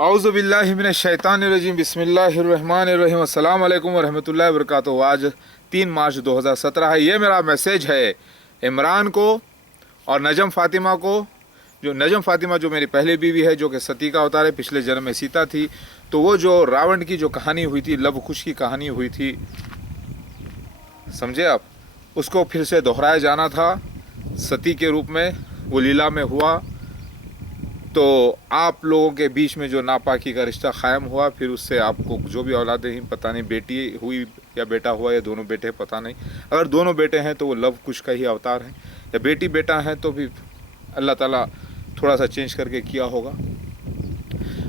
औज़ु बिल्लाहि मिनश शैतानिर रजीम बिस्मिल्लाहिर रहमानिर रहीम अस्सलाम वालेकुम व रहमतुल्लाहि व बरकातुहू। आज 3 मार्च 2017 है। ये मेरा मैसेज है इमरान को और नजम फ़ातिमा को। जो नजम फ़ातिमा जो मेरी पहली बीवी है, जो कि सती का अवतार है, पिछले जन्म में सीता थी। तो वो जो रावण की जो कहानी हुई थी, लव कुश की कहानी हुई थी, समझे आप, उसको फिर से दोहराया जाना था सती के रूप में। वो लीला में हुआ तो आप लोगों के बीच में जो नापाकी का रिश्ता क़ायम हुआ, फिर उससे आपको जो भी औलादें ही, पता नहीं बेटी हुई या बेटा हुआ या दोनों बेटे, पता नहीं। अगर दोनों बेटे हैं तो वो लव कुश का ही अवतार है, या बेटी बेटा है तो भी अल्लाह ताला थोड़ा सा चेंज करके किया होगा।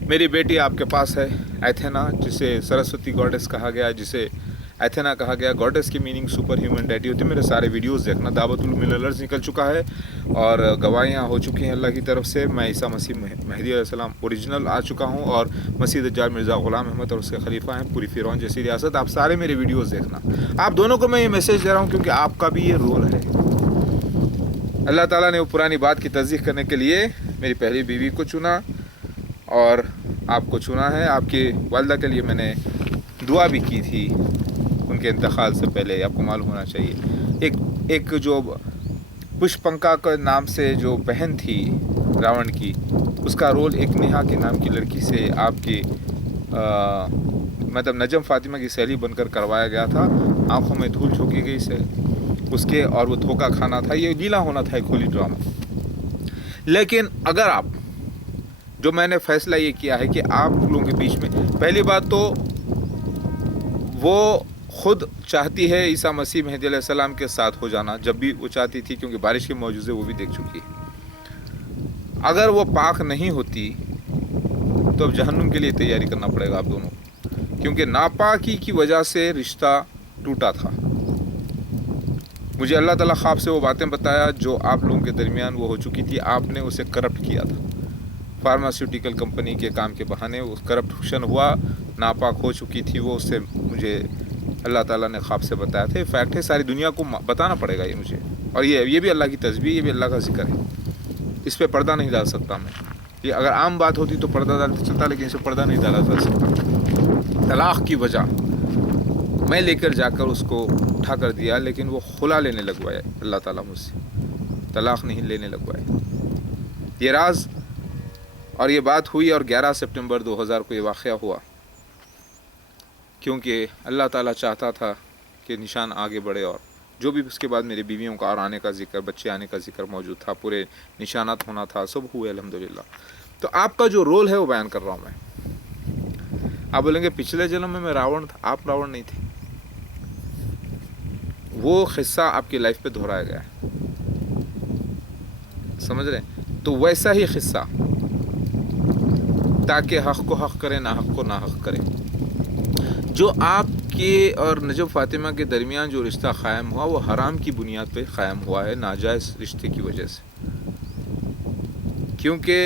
मेरी बेटी आपके पास है, एथेना, जिसे सरस्वती गॉडेस कहा गया, जिसे एथेना कहा गया। गॉडेस की मीनिंग सुपर ह्यूमन डेटी होती है। मेरे सारे वीडियोस देखना, दावतुल मिनलर्स निकल चुका है और गवाहियाँ हो चुकी हैं अल्लाह की तरफ से। मैं ईसा मसीह महदी अलैहिस्सलाम ओरिजिनल आ चुका हूँ, और मसीह दज्जाल मिर्ज़ा ग़ुलाम अहमद और उसके खलीफा हैं, पूरी फ़िरौन जैसी रियासत। आप सारे मेरे वीडियोस देखना। आप दोनों को मैं ये मैसेज दे रहा हूँ क्योंकि आपका भी ये रोल है। अल्लाह ताला ने वो पुरानी बात की तस्दीक करने के लिए मेरी पहली बीवी को चुना और आपको चुना है। आपकी वालिदा के लिए मैंने दुआ भी की थी उनके इंतकाल से पहले, आपको मालूम होना चाहिए। एक जो पुष्पंका के नाम से जो बहन थी रावण की, उसका रोल एक नेहा के नाम की लड़की से आपकी मतलब नजम फ़ातिमा की सहेली बनकर करवाया गया था। आंखों में धूल झोंकी गई से उसके, और वो धोखा खाना था, ये लीला होना था, एक होली ड्रामा। लेकिन अगर आप, जो मैंने फैसला ये किया है कि आप लोगों के बीच में, पहली बात तो वो खुद चाहती है ईसा मसीह महदी अलैहिस्सलाम के साथ हो जाना, जब भी वो चाहती थी, क्योंकि बारिश के मौजूज़े वो भी देख चुकी है। अगर वो पाक नहीं होती तो अब जहन्नुम के लिए तैयारी करना पड़ेगा आप दोनों को, क्योंकि नापाकी की वजह से रिश्ता टूटा था। मुझे अल्लाह ताला ख्वाब से वो बातें बताया जो आप लोगों के दरमियान वो हो चुकी थी। आपने उसे करप्ट किया था, फार्मास्यूटिकल कंपनी के काम के बहाने वो करप्शन हुआ, नापाक हो चुकी थी वो। उससे मुझे अल्लाह ताला ने ख्वाब से बताया था। फैक्ट है, सारी दुनिया को बताना पड़ेगा ये मुझे। और ये भी अल्लाह की तस्बीह, ये भी अल्लाह का जिक्र है। इस पर पर्दा नहीं डाल सकता मैं। ये अगर आम बात होती तो पर्दा डालता चलता, लेकिन इस पर पर्दा नहीं डाला जा सकता। तलाक़ की वजह मैं लेकर जाकर उसको उठा कर दिया, लेकिन वो खुला लेने लगवाया अल्लाह ताला मुझसे, तलाक़ नहीं लेने लगवाया। ये राज और ये बात हुई, और 11 सितंबर 2000 को ये वाक़या हुआ, क्योंकि अल्लाह ताला चाहता था कि निशान आगे बढ़े। और जो भी उसके बाद मेरी बीवियों का और आने का जिक्र, बच्चे आने का जिक्र मौजूद था, पूरे निशानात होना था, सब हुए अल्हम्दुलिल्लाह। तो आपका जो रोल है वो बयान कर रहा हूँ मैं। आप बोलेंगे पिछले जन्म में मैं रावण था। आप रावण नहीं थे। वो क़िस्सा आपकी लाइफ पे दोहराया गया है, समझ रहे हैं? तो वैसा ही क़िस्सा, ताकि हक़ को हक़ करे, ना हक़ को ना हक़ करे। जो आपके और नजम फ़ातिमा के दरमियान जो रिश्ता क़ायम हुआ, वो हराम की बुनियाद पे क़ायम हुआ है, नाजायज़ रिश्ते की वजह से। क्योंकि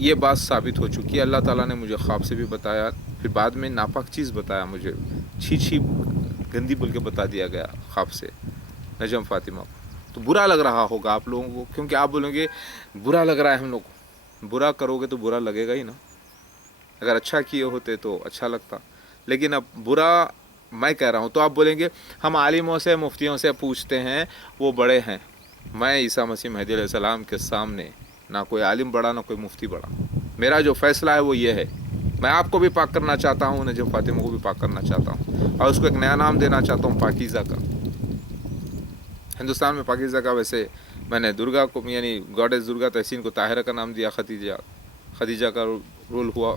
ये बात साबित हो चुकी है। अल्लाह ताला ने मुझे ख्वाब से भी बताया, फिर बाद में नापाक चीज़ बताया मुझे, छी गंदी बोल के बता दिया गया ख्वाब से नजम फ़ातिमा को। तो बुरा लग रहा होगा आप लोगों को, क्योंकि आप बोलेंगे बुरा लग रहा है हम लोग को। बुरा करोगे तो बुरा लगेगा ही ना। अगर अच्छा किए होते तो अच्छा लगता, लेकिन अब बुरा मैं कह रहा हूँ। तो आप बोलेंगे हम आलिमों से, मुफ्तियों से पूछते हैं, वो बड़े हैं। मैं ईसा मसीह महदी अलैहिस्सलाम के सामने ना कोई आलिम बड़ा, ना कोई मुफ्ती बड़ा। मेरा जो फ़ैसला है वो ये है, मैं आपको भी पाक करना चाहता हूँ, नजम फ़ातिमा को भी पाक करना चाहता हूँ, और उसको एक नया नाम देना चाहता हूँ, पाकीज़ा का। हिंदुस्तान में पाकीज़ा का, वैसे मैंने दुर्गा को, यानी गॉडेस दुर्गा तहसीन को ताहिरा का नाम दिया, खदीजा का रोल हुआ।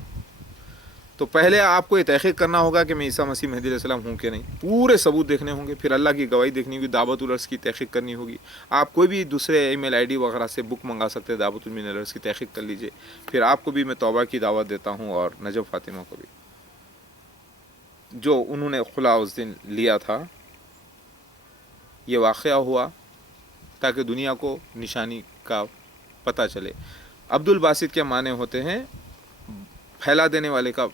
तो पहले आपको ये तहक़ीक़ करना होगा कि मैं ईसा मसीह महदी अलैहिस्सलाम हूँ कि नहीं। पूरे सबूत देखने होंगे, फिर अल्लाह की गवाही देखनी होगी, दावतुल अर्स की तहक़ीक़ करनी होगी। आप कोई भी दूसरे ईमेल आईडी वगैरह से बुक मंगा सकते हैं, दावतुल मिनलर्स की तहक़ीक़ कर लीजिए। फिर आपको भी मैं तौबा की दावत देता हूँ, और नजम फ़ातिमा को भी, जो उन्होंने खुला उस दिन लिया था। ये वाक़या हुआ ताकि दुनिया को निशानी का पता चले। अब्दुल बासित के माने होते हैं फैला देने वाले का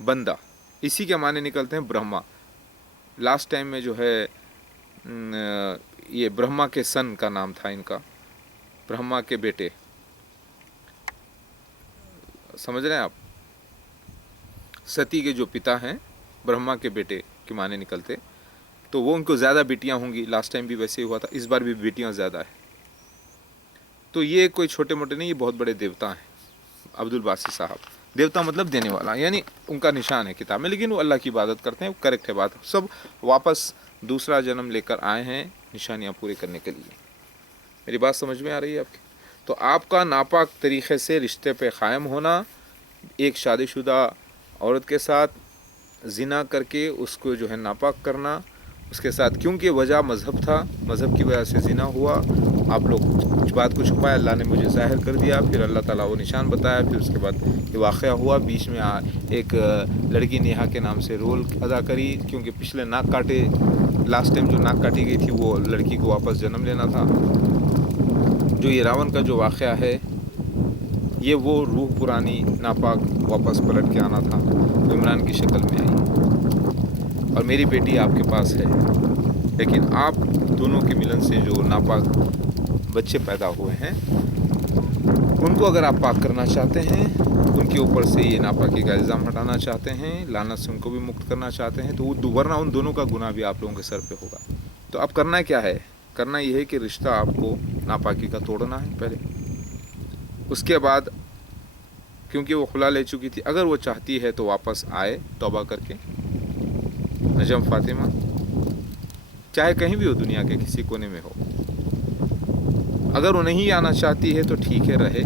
बंदा, इसी के माने निकलते हैं ब्रह्मा। लास्ट टाइम में जो है ये ब्रह्मा के सन का नाम था इनका, ब्रह्मा के बेटे। समझ रहे हैं आप, सती के जो पिता हैं ब्रह्मा के बेटे के माने निकलते, तो वो उनको ज़्यादा बेटियां होंगी, लास्ट टाइम भी वैसे ही हुआ था, इस बार भी बेटियां ज़्यादा है। तो ये कोई छोटे मोटे नहीं, ये बहुत बड़े देवता हैं अब्दुल बासी साहब। देवता मतलब देने वाला, यानी उनका निशान है किताब में, लेकिन वो अल्लाह की इबादत करते हैं, वो करेक्ट है बात। सब वापस दूसरा जन्म लेकर आए हैं निशानियाँ पूरी करने के लिए। मेरी बात समझ में आ रही है आपकी? तो आपका नापाक तरीक़े से रिश्ते पे क़ायम होना, एक शादीशुदा औरत के साथ ज़िना करके उसको जो है नापाक करना, उसके साथ क्योंकि वजह मज़हब था, मज़हब की वजह से ज़िना हुआ, आप लोग कुछ बात को छुपाया, अल्लाह ने मुझे ज़ाहिर कर दिया, फिर अल्लाह ताला वो निशान बताया, फिर उसके बाद ये वाक़या हुआ। बीच में एक लड़की नेहा के नाम से रोल अदा करी, क्योंकि पिछले नाक काटे, लास्ट टाइम जो नाक काटी गई थी वो लड़की को वापस जन्म लेना था। जो ये रावण का जो वाक़या है, ये वो रूह पुरानी नापाक वापस पलट के आना था, तो इमरान की शक्ल में आई। और मेरी बेटी आपके पास है, लेकिन आप दोनों के मिलन से जो नापाक बच्चे पैदा हुए हैं, उनको अगर आप पाक करना चाहते हैं, उनके ऊपर से ये नापाकी का इल्ज़ाम हटाना चाहते हैं, लानत से उनको भी मुक्त करना चाहते हैं, तो वरना उन दोनों का गुनाह भी आप लोगों के सर पे होगा। तो अब करना क्या है? करना ये है कि रिश्ता आपको नापाकी का तोड़ना है पहले। उसके बाद क्योंकि वो खुला ले चुकी थी, अगर वो चाहती है तो वापस आए तौबा करके। नजम फातिमा चाहे कहीं भी हो, दुनिया के किसी कोने में हो, अगर वो नहीं आना चाहती है तो ठीक है, रहे,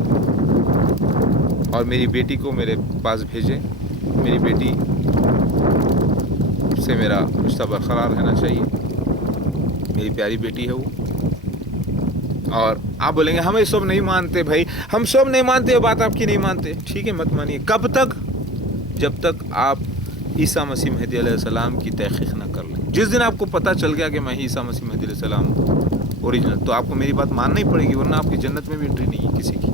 और मेरी बेटी को मेरे पास भेजें। मेरी बेटी से मेरा रिश्ता बरकरार रहना चाहिए, मेरी प्यारी बेटी है वो। और आप बोलेंगे हम ये सब नहीं मानते भाई, हम सब नहीं मानते, बात आपकी नहीं मानते, ठीक है, मत मानिए। कब तक? जब तक आप ईसा मसीह महदी अलैहिस्सलाम की तहक़ीक़ न कर लें। जिस दिन आपको पता चल गया कि मैं ईसा मसीह महदी अलैहिस्सलाम ओरिजिनल, तो आपको मेरी बात मानना ही पड़ेगी, वरना आपकी जन्नत में भी एंट्री नहीं है किसी की।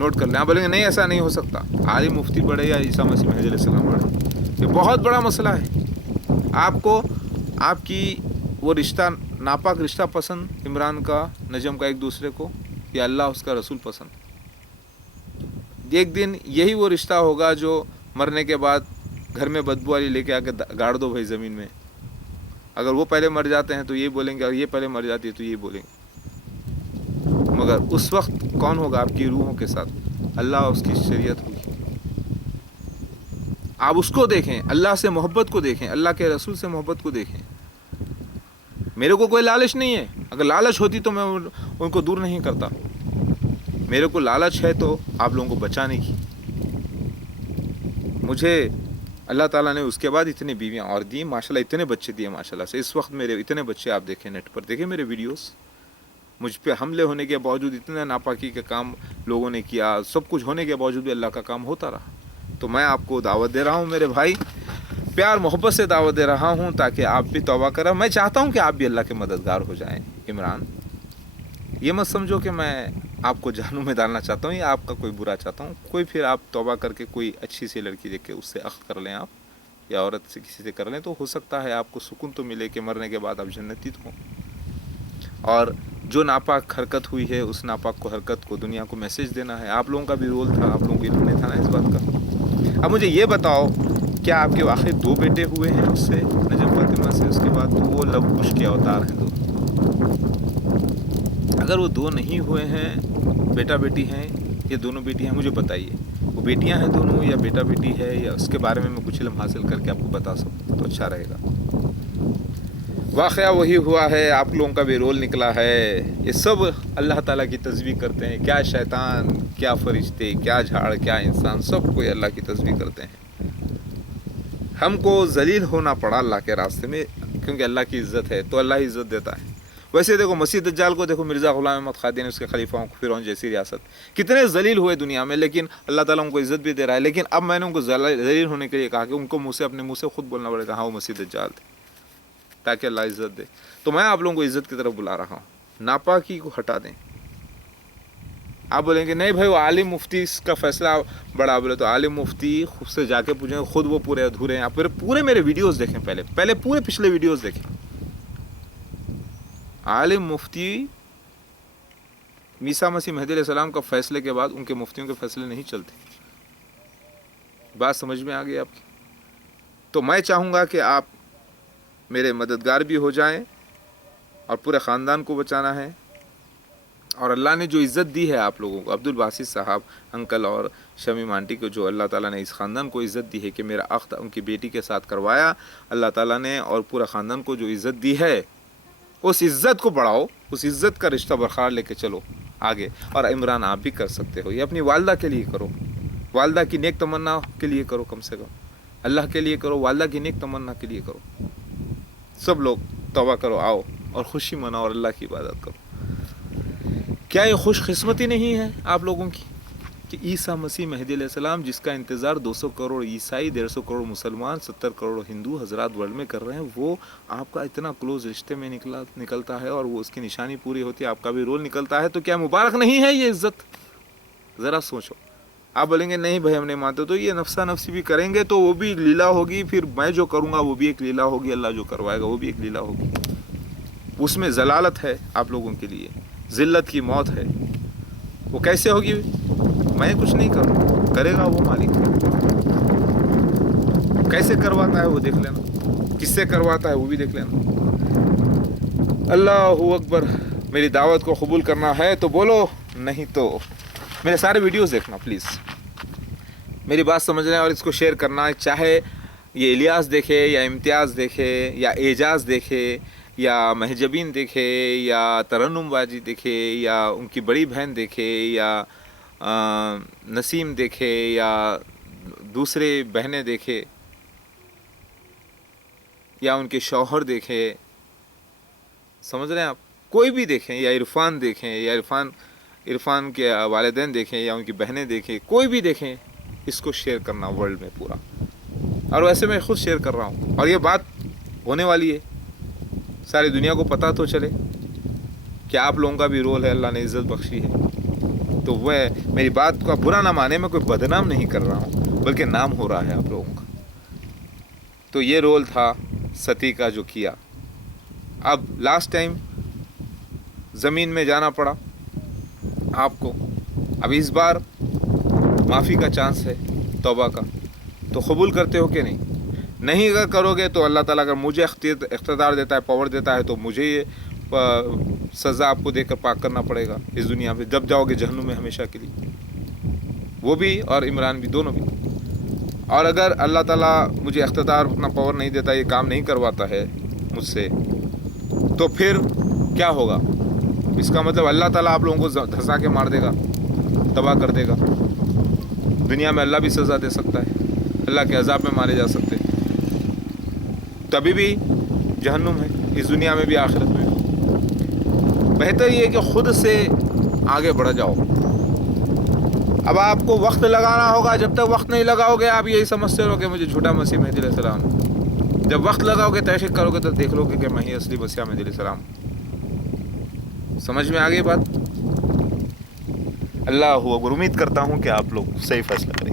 नोट कर लें। आप बोलेंगे नहीं ऐसा नहीं हो सकता, आलिम मुफ्ती बढ़े या ईसा मसीह महदी अलैहिस्सलाम बढ़े, ये बहुत बड़ा मसला है। आपको आपकी वो रिश्ता, नापाक रिश्ता पसंद, इमरान का नजम का एक दूसरे को, या अल्लाह उसका रसूल पसंद? एक दिन यही वो रिश्ता होगा जो मरने के बाद घर में बदबू वाली लेके आके गाड़ दो भाई ज़मीन में। अगर वो पहले मर जाते हैं तो ये बोलेंगे, और ये पहले मर जाती है तो ये बोलेंगे। मगर उस वक्त कौन होगा आपकी रूहों के साथ? अल्लाह, उसकी शरीयत होगी। आप उसको देखें, अल्लाह से मोहब्बत को देखें, अल्लाह के रसूल से मोहब्बत को देखें। मेरे को कोई लालच नहीं है, अगर लालच होती तो मैं उनको दूर नहीं करता। मेरे को लालच है तो आप लोगों को बचाने की। मुझे अल्लाह ताला ने उसके बाद इतनी बीवियाँ और दी, माशाल्लाह, इतने बच्चे दिए माशाल्लाह से। इस वक्त मेरे इतने बच्चे आप देखें, नेट पर देखें मेरे वीडियोस, मुझ पे हमले होने के बावजूद, इतने नापाकी का काम लोगों ने किया, सब कुछ होने के बावजूद भी अल्लाह का काम होता रहा। तो मैं आपको दावत दे रहा हूँ मेरे भाई, प्यार मोहब्बत से दावत दे रहा हूँ, ताकि आप भी तौबा करें। मैं चाहता हूँ कि आप भी अल्लाह के मददगार हो जाएँ। इमरान, ये मत समझो कि मैं आपको जहन्नुम में डालना चाहता हूँ या आपका कोई बुरा चाहता हूँ। कोई फिर आप तौबा करके कोई अच्छी सी लड़की देख के उससे अख्त कर लें आप, या औरत से किसी से कर लें, तो हो सकता है आपको सुकून तो मिले कि मरने के बाद आप जन्नती तो हों। और जो नापाक हरकत हुई है, उस नापाक हरकत को दुनिया को मैसेज देना है। आप लोगों का भी रोल था, आप लोगों को इल्म नहीं था ना इस बात का। अब मुझे ये बताओ, क्या आपके आखिर 2 बेटे हुए हैं उससे, नजम फातिमा से? उसके बाद तो वो लव कुश के अवतार हैं 2। अगर वो 2 नहीं हुए हैं, बेटा बेटी हैं, ये दोनों बेटी हैं, मुझे बताइए वो बेटियां हैं दोनों या बेटा बेटी है, या उसके बारे में मैं कुछ इल्म हासिल करके आपको बता सकूँ तो अच्छा रहेगा। वाक़या वही हुआ है, आप लोगों का भी रोल निकला है। ये सब अल्लाह ताला की तस्बीह करते हैं। क्या शैतान, क्या फरिश्ते, क्या झाड़, क्या इंसान, सब कोई अल्लाह की तस्बीह करते हैं। हमको जलील होना पड़ा अल्लाह के रास्ते में, क्योंकि अल्लाह की इज़्ज़त है तो अल्लाह ही इज़्ज़त देता है। वैसे देखो मसीह दज्जाल को देखो, मिर्ज़ा ग़ुलाम अहमद क़ादियानी, उसके खलीफाओं को, फ़िरौन जैसी रियासत, कितने जलील हुए दुनिया में, लेकिन अल्लाह ताला उनको इज़्ज़त भी दे रहा है। लेकिन अब मैंने उनको जलील होने के लिए कहा कि उनको मुँह से, अपने मुँह से खुद बोलना पड़ेगा हाँ वो मसीह दज्जाल थे, ताकि अल्लाह इज़्ज़त दे। तो मैं आप लोगों को इज़्ज़त की तरफ बुला रहा हूँ, नापाकी को हटा दें। आप बोलेंगे नहीं भाई वो आलिम मुफ्ती का फैसला बड़ा, बोले तो आलिम मुफ्ती खुद से जाके पूछें, खुद वो पूरे अधूरे हैं। आप पूरे मेरे वीडियोस देखें, पहले पूरे पिछले वीडियोस देखें। आलिम मुफ्ती عیسیٰ مسیح مہدی علیہ السلام کا فیصلے کے بعد ان کے مفتیوں کے فیصلے نہیں چلتے. بات سمجھ میں آ گئی آپ کی؟ تو میں چاہوں گا کہ آپ میرے مددگار بھی ہو جائیں اور پورے خاندان کو بچانا ہے. اور اللہ نے جو عزت دی ہے آپ لوگوں کو, عبد الباسط صاحب انکل اور شمیم آنٹی کو جو اللہ تعالیٰ نے اس خاندان کو عزت دی ہے کہ میرا عقد ان کی بیٹی کے ساتھ کروایا, اللہ تعالیٰ نے اور پورا خاندان کو جو عزت دی ہے, اس عزت کو بڑھاؤ, اس عزت کا رشتہ برقرار لے کے چلو آگے. اور عمران آپ بھی کر سکتے ہو, یہ اپنی والدہ کے لیے کرو, والدہ کی نیک تمنا کے لیے کرو, کم سے کم اللہ کے لیے کرو, والدہ کی نیک تمنا کے لیے کرو. سب لوگ توبہ کرو, آؤ اور خوشی مناؤ اور اللہ کی عبادت کرو. کیا یہ خوش قسمتی نہیں ہے آپ لوگوں کی کہ عیسیٰ مسیح مہدی علیہ السلام جس کا انتظار 200 کروڑ عیسائی, 150 کروڑ مسلمان, 70 کروڑ ہندو حضرات ورلڈ میں کر رہے ہیں, وہ آپ کا اتنا کلوز رشتے میں نکلتا ہے اور وہ اس کی نشانی پوری ہوتی ہے, آپ کا بھی رول نکلتا ہے, تو کیا مبارک نہیں ہے یہ عزت؟ ذرا سوچو. آپ بولیں گے نہیں بھائی ہم نہیں مانتے, تو یہ نفسا نفسی بھی کریں گے تو وہ بھی لیلا ہوگی, پھر میں جو کروں گا وہ بھی ایک لیلا ہوگی, اللہ جو کروائے گا وہ بھی ایک لیلا ہوگی. اس میں ضلالت ہے آپ لوگوں کے لیے, ذلت کی موت ہے. وہ کیسے ہوگی؟ میں کچھ نہیں کروں, کرے گا وہ مالک. کیسے کرواتا ہے وہ دیکھ لینا, کس سے کرواتا ہے وہ بھی دیکھ لینا. اللہ اکبر. میری دعوت کو قبول کرنا ہے تو بولو, نہیں تو میرے سارے ویڈیوز دیکھنا پلیز. میری بات سمجھنا اور اس کو شیئر کرنا, چاہے یہ الیاس دیکھے یا امتیاز دیکھے یا اعجاز دیکھے یا مہجبین دیکھے یا ترنم باجی دیکھے یا ان کی بڑی بہن دیکھے یا نسیم دیکھے یا دوسرے بہنیں دیکھے یا ان کے شوہر دیکھے, سمجھ رہے ہیں آپ, کوئی بھی دیکھیں, یا عرفان دیکھیں یا عرفان کے والدین دیکھیں یا ان کی بہنیں دیکھیں, کوئی بھی دیکھیں, اس کو شیئر کرنا ورلڈ میں پورا. اور ویسے میں خود شیئر کر رہا ہوں اور یہ بات ہونے والی ہے, ساری دنیا کو پتہ تو چلے کہ آپ لوگوں کا بھی رول ہے, اللہ نے عزت بخشی ہے. تو وہ میری بات کا برا نہ مانے, میں کوئی بدنام نہیں کر رہا ہوں بلکہ نام ہو رہا ہے آپ لوگوں کا. تو یہ رول تھا ستی کا جو کیا. اب لاسٹ ٹائم زمین میں جانا پڑا آپ کو, اب اس بار معافی کا چانس ہے, توبہ کا. تو قبول کرتے ہو کہ نہیں؟ نہیں اگر کرو گے تو اللہ تعالیٰ اگر مجھے اقتدار دیتا ہے, پاور دیتا ہے, تو مجھے یہ سزا آپ کو دے کر پاک کرنا پڑے گا اس دنیا میں, جب جاؤ گے جہنم میں ہمیشہ کے لیے, وہ بھی اور عمران بھی, دونوں بھی. اور اگر اللہ تعالیٰ مجھے اقتدار اتنا پاور نہیں دیتا, یہ کام نہیں کرواتا ہے مجھ سے, تو پھر کیا ہوگا؟ اس کا مطلب اللہ تعالیٰ آپ لوگوں کو دھسا کے مار دے گا, تباہ کر دے گا. دنیا میں اللہ بھی سزا دے سکتا ہے, اللہ کے عذاب میں مارے جا سکتے, تبھی بھی جہنم ہے, اس دنیا میں بھی آخرت میں بھی. بہتر یہ کہ خود سے آگے بڑھ جاؤ. اب آپ کو وقت لگانا ہوگا, جب تک وقت نہیں لگاؤ گے آپ یہی سمجھتے رہو کہ مجھے جھوٹا مسیح مہدی علیہ السلام. جب وقت لگاؤ گے, تحقیق کرو گے, تو دیکھ لو گے کہ میں ہی اصلی مسیح مہدی علیہ السلام. سمجھ میں آ گئی بات؟ اللہ اکبر. امید کرتا ہوں کہ آپ لوگ صحیح فیصلہ کریں.